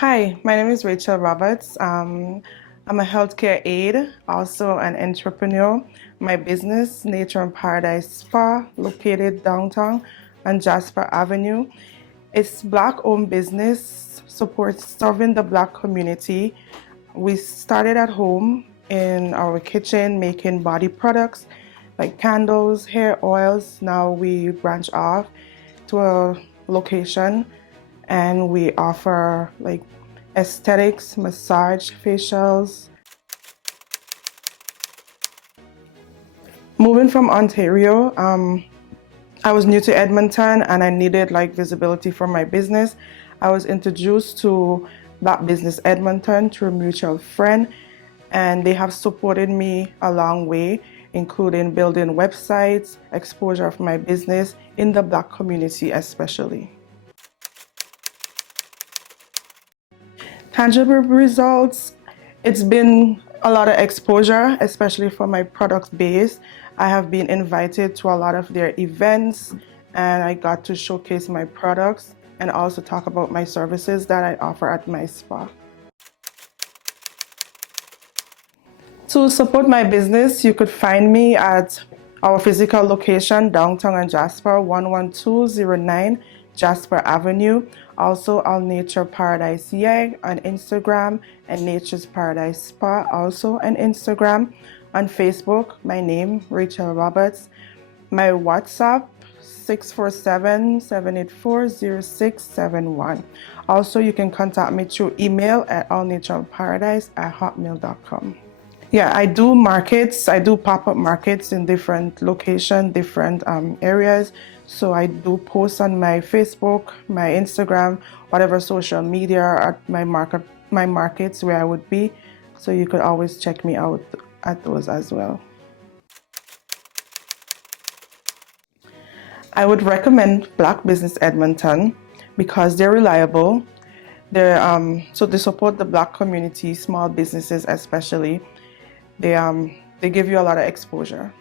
Hi, my name is Rachel Roberts. I'm a healthcare aide, also an entrepreneur. My business, Nature and Paradise Spa, located downtown on Jasper Avenue. It's Black-owned business, supports serving the Black community. We started at home in our kitchen making body products like candles, hair oils. Now we branch off to a location and we offer like aesthetics, massage, facials. Moving from Ontario, I was new to Edmonton and I needed like visibility for my business. I was introduced to Black Business Edmonton through a mutual friend, and they have supported me a long way, including building websites, exposure of my business in the Black community especially. Tangible results, it's been a lot of exposure, especially for my product base. I have been invited to a lot of their events and I got to showcase my products and also talk about my services that I offer at my spa. To support my business, you could find me at our physical location, downtown and Jasper, 11209 Jasper Avenue. Also, our Nature Paradise Yeg on Instagram and Nature's Paradise Spa also on Instagram. On Facebook, my name, Rachel Roberts. My WhatsApp, 647-784-0671. Also, you can contact me through email at allnatureparadise@hotmail.com. Yeah, I do markets. I do pop-up markets in different locations, different areas. So I do post on my Facebook, my Instagram, whatever social media at my markets where I would be. So you could always check me out at those as well. I would recommend Black Business Edmonton because they're reliable. So they support the Black community, small businesses especially. They give you a lot of exposure.